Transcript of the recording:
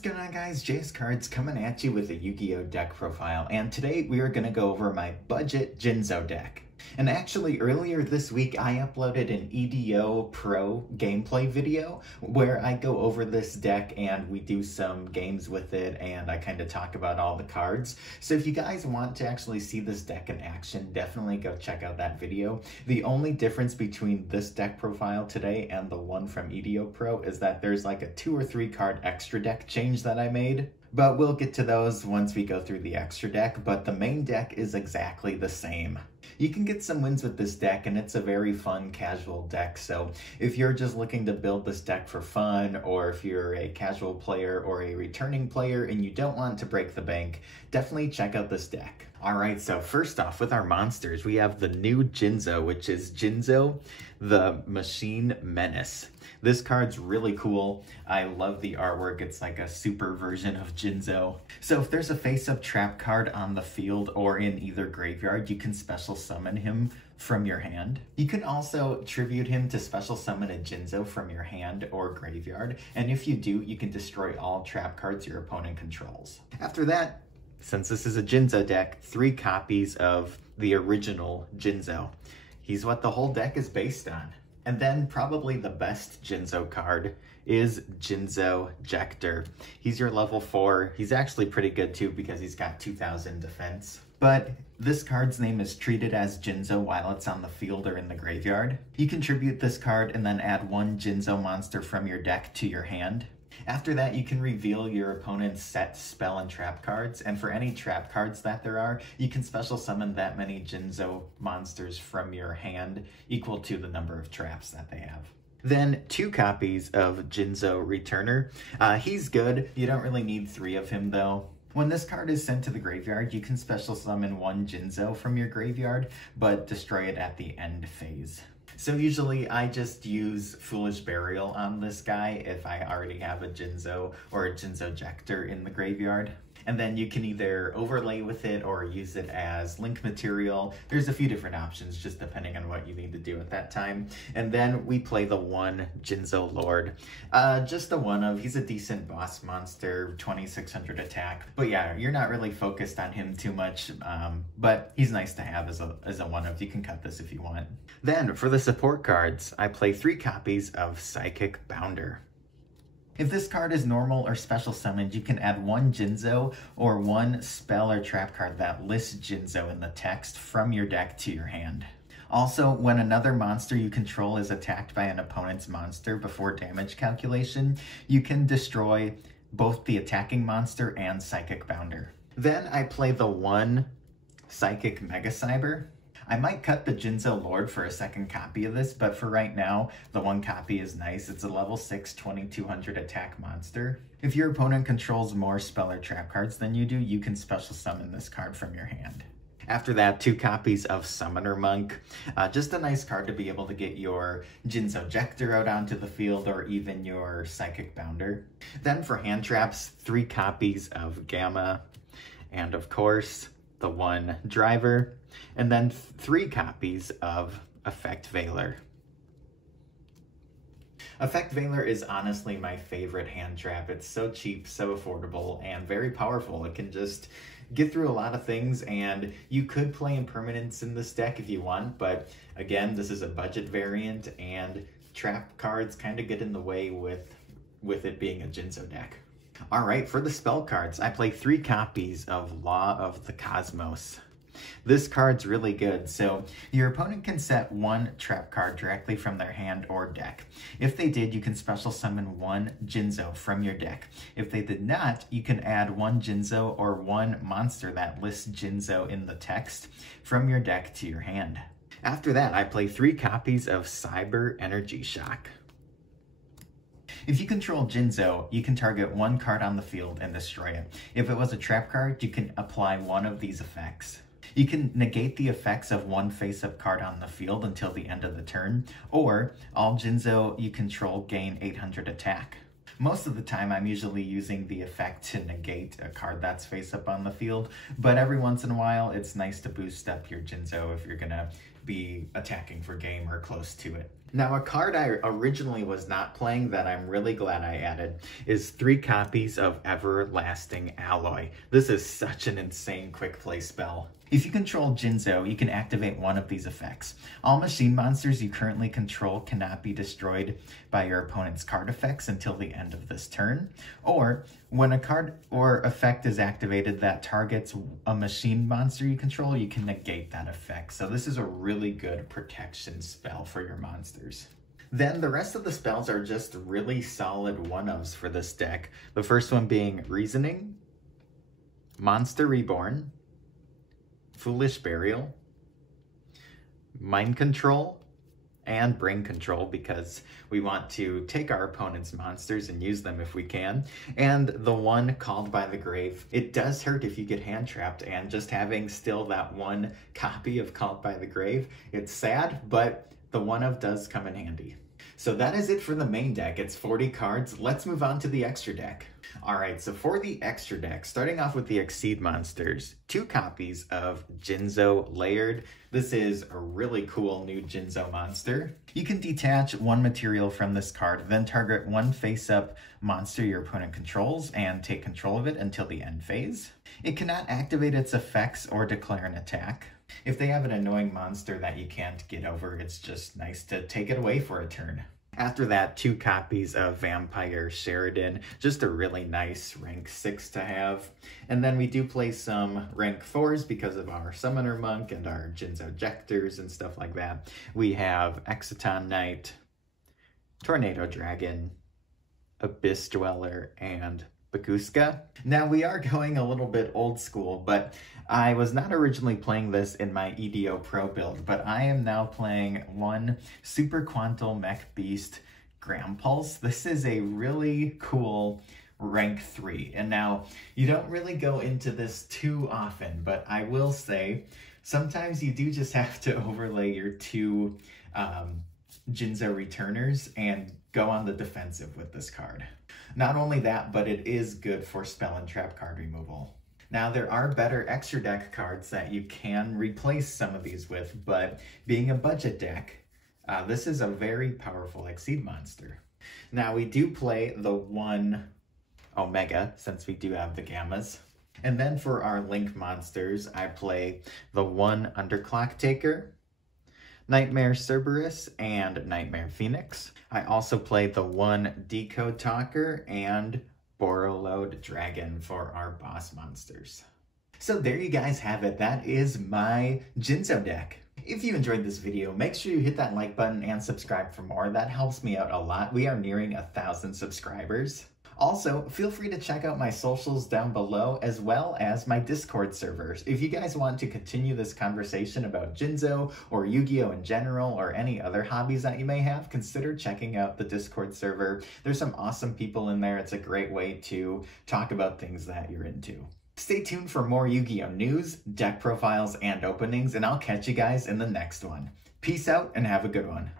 What's going on, guys? JS Cards coming at you with a Yu-Gi-Oh deck profile, and today we are going to go over my budget Jinzo deck. And actually earlier this week I uploaded an EDO Pro gameplay video where I go over this deck and we do some games with it and I kind of talk about all the cards. So if you guys want to actually see this deck in action, definitely go check out that video. The only difference between this deck profile today and the one from EDO Pro is that there's like a 2 or 3 card extra deck change that I made. But we'll get to those once we go through the extra deck, but the main deck is exactly the same. You can get some wins with this deck, and it's a very fun, casual deck, so if you're just looking to build this deck for fun, or if you're a casual player or a returning player and you don't want to break the bank, definitely check out this deck. Alright, so first off, with our monsters, we have the new Jinzo, which is Jinzo, the Machine Menace. This card's really cool. I love the artwork. It's like a super version of Jinzo. So if there's a face-up trap card on the field or in either graveyard, you can special summon him from your hand. You can also tribute him to special summon a Jinzo from your hand or graveyard, and if you do, you can destroy all trap cards your opponent controls. After that, since this is a Jinzo deck, 3 copies of the original Jinzo. He's what the whole deck is based on. And then probably the best Jinzo card is Jinzo Jector. He's your level 4. He's actually pretty good too because he's got 2000 defense. But this card's name is treated as Jinzo while it's on the field or in the graveyard. You contribute this card and then add 1 Jinzo monster from your deck to your hand. After that, you can reveal your opponent's set spell and trap cards, and for any trap cards that there are, you can special summon that many Jinzo monsters from your hand, equal to the number of traps that they have. Then 2 copies of Jinzo Returner. He's good. You don't really need 3 of him though. When this card is sent to the graveyard, you can special summon 1 Jinzo from your graveyard, but destroy it at the end phase. So usually I just use Foolish Burial on this guy if I already have a Jinzo or a Jinzo Jector in the graveyard. And then you can either overlay with it or use it as link material. There's a few different options just depending on what you need to do at that time. And then we play the 1 Jinzo Lord. Just the one of, he's a decent boss monster, 2600 attack. But yeah, you're not really focused on him too much, but he's nice to have as a one of. You can cut this if you want. Then for the support cards, I play 3 copies of Psychic Bounder. If this card is normal or special summoned, you can add 1 Jinzo or 1 spell or trap card that lists Jinzo in the text from your deck to your hand. Also, when another monster you control is attacked by an opponent's monster before damage calculation, you can destroy both the attacking monster and Psychic Bounder. Then I play the 1 Psychic Mega Cyber. I might cut the Jinzo Lord for a second copy of this, but for right now, the 1 copy is nice. It's a level 6, 2200 attack monster. If your opponent controls more spell or trap cards than you do, you can special summon this card from your hand. After that, 2 copies of Summoner Monk. Just a nice card to be able to get your Jinzo Jector out onto the field or even your Psychic Bounder. Then for hand traps, 3 copies of Gamma, and of course, the 1 Driver, and then 3 copies of Effect Veiler. Effect Veiler is honestly my favorite hand trap. It's so cheap, so affordable, and very powerful. It can just get through a lot of things, and you could play impermanence in this deck if you want, but again, this is a budget variant, and trap cards kind of get in the way with it being a Jinzo deck. Alright, for the spell cards, I play 3 copies of Law of the Cosmos. This card's really good, so your opponent can set 1 trap card directly from their hand or deck. If they did, you can special summon 1 Jinzo from your deck. If they did not, you can add 1 Jinzo or 1 monster that lists Jinzo in the text from your deck to your hand. After that, I play 3 copies of Cyber Energy Shock. If you control Jinzo, you can target 1 card on the field and destroy it. If it was a trap card, you can apply 1 of these effects. You can negate the effects of 1 face-up card on the field until the end of the turn, or all Jinzo you control gain 800 attack. Most of the time I'm usually using the effect to negate a card that's face-up on the field, but every once in a while it's nice to boost up your Jinzo if you're gonna be attacking for game or close to it. Now, a card I originally was not playing that I'm really glad I added is 3 copies of Everlasting Alloy. This is such an insane quick play spell. If you control Jinzo, you can activate one of these effects. All machine monsters you currently control cannot be destroyed by your opponent's card effects until the end of this turn. Or, when a card or effect is activated that targets a machine monster you control, you can negate that effect. So this is a really good protection spell for your monsters. Then the rest of the spells are just really solid 1-ofs for this deck. The first one being Reasoning, Monster Reborn, Foolish Burial, Mind Control, and Brain Control, because we want to take our opponent's monsters and use them if we can. And the one Called by the Grave. It does hurt if you get hand trapped, and just having still that 1 copy of Called by the Grave, it's sad, but the 1-of does come in handy. So that is it for the main deck. It's 40 cards. Let's move on to the extra deck. Alright, so for the extra deck, starting off with the Exceed monsters, 2 copies of Jinzo Layered. This is a really cool new Jinzo monster. You can detach 1 material from this card, then target 1 face-up monster your opponent controls and take control of it until the end phase. It cannot activate its effects or declare an attack. If they have an annoying monster that you can't get over, it's just nice to take it away for a turn. After that, 2 copies of Vampire Sheridan, just a really nice rank 6 to have. And then we do play some rank 4s because of our Summoner Monk and our Jinzo Ejectors and stuff like that. We have Exciton Knight, Tornado Dragon, Abyss Dweller, and Bakuska. Now, we are going a little bit old school, but I was not originally playing this in my EDO Pro build, but I am now playing 1 Super Quantal Mech Beast Gram Pulse. This is a really cool rank 3, and now you don't really go into this too often, but I will say sometimes you do just have to overlay your 2 Jinzo returners and go on the defensive with this card. Not only that, but it is good for spell and trap card removal. Now, there are better extra deck cards that you can replace some of these with, but being a budget deck, this is a very powerful Exceed monster. Now, we do play the 1 Omega, since we do have the Gammas. And then for our Link monsters, I play the 1 Underclock Taker, Nightmare Cerberus, and Nightmare Phoenix. I also play the 1 Decode Talker and Borreload Dragon for our boss monsters. So there you guys have it. That is my Jinzo deck. If you enjoyed this video, make sure you hit that like button and subscribe for more. That helps me out a lot. We are nearing 1,000 subscribers. Also, feel free to check out my socials down below, as well as my Discord servers. If you guys want to continue this conversation about Jinzo or Yu-Gi-Oh! In general, or any other hobbies that you may have, consider checking out the Discord server. There's some awesome people in there. It's a great way to talk about things that you're into. Stay tuned for more Yu-Gi-Oh! News, deck profiles, and openings, and I'll catch you guys in the next one. Peace out and have a good one.